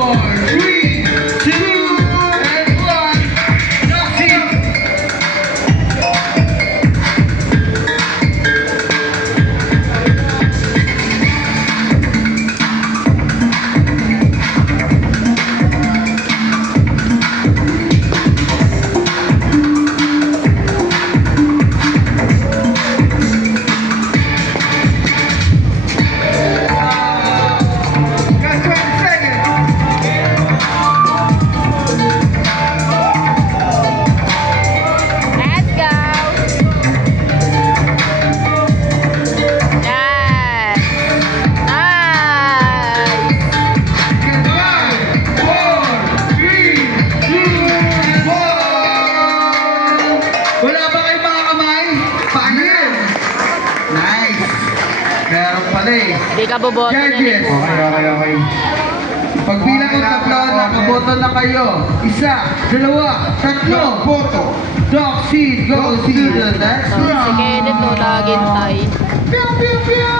3, 2, and 1. Noxie! Got 20 seconds. Let's go! Yes! Nice! 5, 4, 3, 2, and 1. Wala ba kayong mga kamay? Paano yan? Nice. Meron pala eh. Hindi ka boboto na Judges. Okay. Pagbilang ko tatlo, nakaboto na kayo. Isa, dalawa, tatlo. Boto. Doxie goes to the next Si round. Kenneth no, naghintay. Pew, pew, pew!